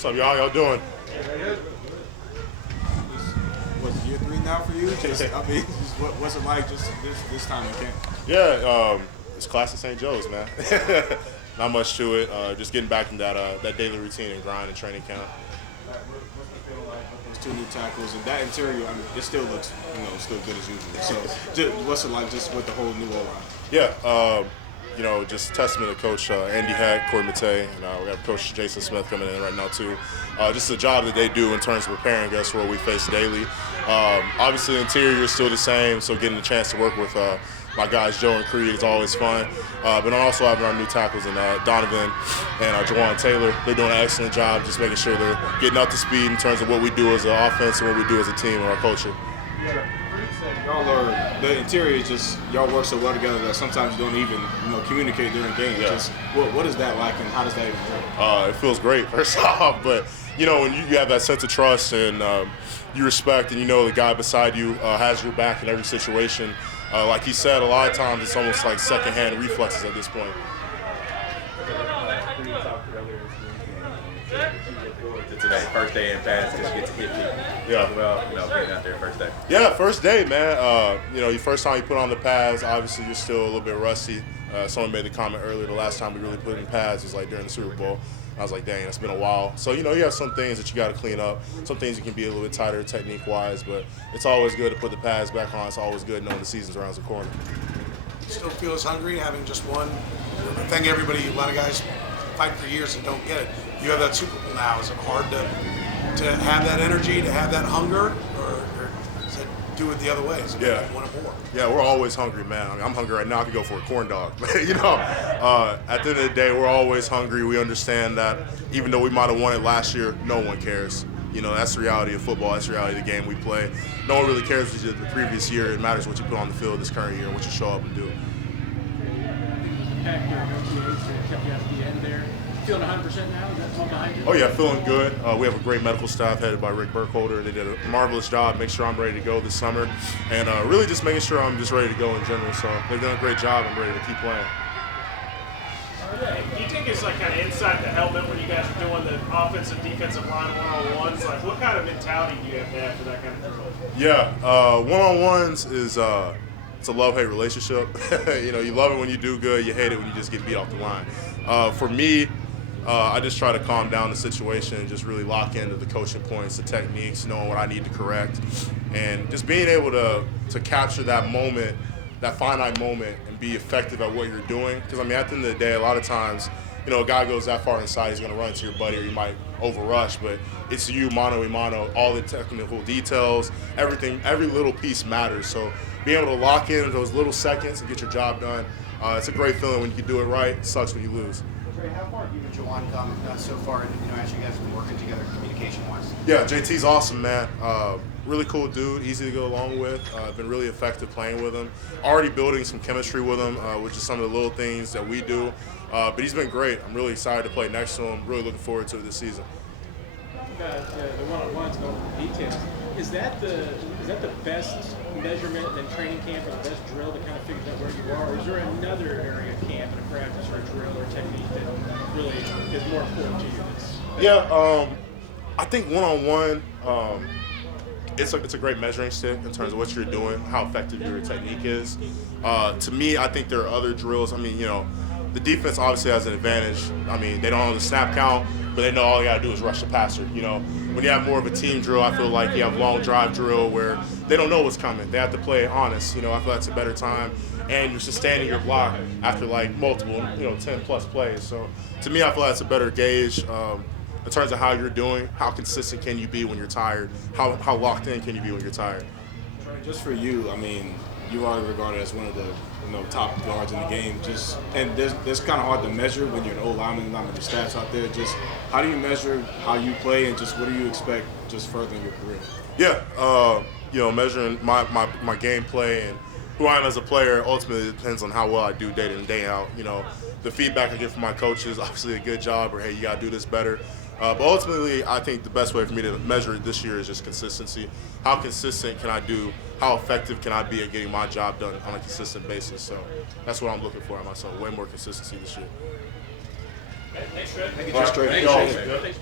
What's up, y'all? Y'all doing? What's year 3 now for you? What's it like just this time in camp? Yeah, it's classic St. Joe's, man. Not much to it. Just getting back in that daily routine and grind and training camp. What's it feel like with those 2 new tackles and that interior? I mean, it still looks still good as usual. So, what's it like just with the whole new O-line? Yeah, just testament to Coach Andy Heck, Corey Matei, and we have Coach Jason Smith coming in right now too. Just the job that they do in terms of preparing us for what we face daily. Obviously, the interior is still the same, so getting the chance to work with my guys Joe and Creed is always fun. But I'm also having our new tackles in Donovan and Jawan Taylor. They're doing an excellent job just making sure they're getting up to speed in terms of what we do as an offense and what we do as a team and our culture. Y'all are the interior is just y'all work so well together that sometimes you don't even communicate during games. Yeah. Just what is that like and how does that even work? It feels great first off, but when you have that sense of trust and you respect and the guy beside you has your back in every situation. Like he said, a lot of times it's almost like secondhand reflexes at this point. Today, first day in pads, because you get to hit people. Yeah. Well, being out there first day. Yeah, first day, man. Your first time you put on the pads, obviously you're still a little bit rusty. Someone made the comment earlier, the last time we really put in pads was like during the Super Bowl. I was like, dang, it's been a while. So, you have some things that you got to clean up. Some things you can be a little bit tighter technique-wise, but it's always good to put the pads back on. It's always good knowing the season's around the corner. Still feel as hungry having just won. I think a lot of guys fight for years and don't get it. You have that Super Bowl now. Is it hard to have that energy, to have that hunger, or does it do it the other way? Is it one or more? Yeah, we're always hungry, man. I mean, I'm hungry right now. I could go for a corn dog. At the end of the day, we're always hungry. We understand that even though we might have won it last year, no one cares. That's the reality of football. That's the reality of the game we play. No one really cares what you did the previous year. It matters what you put on the field this current year, what you show up and do. Kept you at the end there. Feeling 100% now? Is that all behind you? Oh, yeah, feeling good. We have a great medical staff headed by Rick Burkholder. They did a marvelous job, make sure I'm ready to go this summer, and really just making sure I'm just ready to go in general. So they've done a great job. I'm ready to keep playing. Do you think it's like kind of inside the helmet when you guys are doing the offensive, defensive line one-on-ones? Like, what kind of mentality do you have to have for that kind of drill? Yeah, one-on-ones is it's a love-hate relationship. You love it when you do good. You hate it when you just get beat off the line. For me, I just try to calm down the situation and just really lock into the coaching points, the techniques, knowing what I need to correct, and just being able to capture that moment, that finite moment, and be effective at what you're doing. Because, at the end of the day, a lot of times, a guy goes that far inside, he's going to run into your buddy or you might overrush, but it's you mano a mano, all the technical details, everything, every little piece matters. So being able to lock in those little seconds and get your job done, it's a great feeling when you can do it right. It sucks when you lose. How far have you and Jawan come so far, as you guys have been working together communication-wise? Yeah, JT's awesome, man. Really cool dude, easy to go along with. Been really effective playing with him. Already building some chemistry with him, which is some of the little things that we do. But he's been great. I'm really excited to play next to him. Really looking forward to it this season. About the one-on-ones and all the details. Is that the best measurement in training camp or the best drill that kind of figures out where you are? Or is there another area of camp and a practice or a drill or technique that really is more important to you? Yeah, I think one-on-one, it's a great measuring stick in terms of what you're doing, how effective your technique is. To me, I think there are other drills. The defense obviously has an advantage. They don't know the snap count, but they know all you got to do is rush the passer. When you have more of a team drill, I feel like you have long drive drill where they don't know what's coming. They have to play honest. I feel that's a better time. And you're sustaining your block after multiple, 10-plus plays. So to me, I feel that's a better gauge in terms of how you're doing. How consistent can you be when you're tired? How locked in can you be when you're tired? Just for you, you're already regarded as one of the top guards in the game. And that's kind of hard to measure when you're an old lineman, not many stats out there. Just how do you measure how you play, and just what do you expect just further in your career? Yeah, measuring my gameplay and who I am as a player ultimately depends on how well I do day in and day out. The feedback I get from my coaches, obviously a good job, or hey, you got to do this better. But ultimately, I think the best way for me to measure it this year is just consistency. How consistent can I do? How effective can I be at getting my job done on a consistent basis? So that's what I'm looking for in myself, way more consistency this year. Thanks, Trey. Thank you, Trey. Thanks.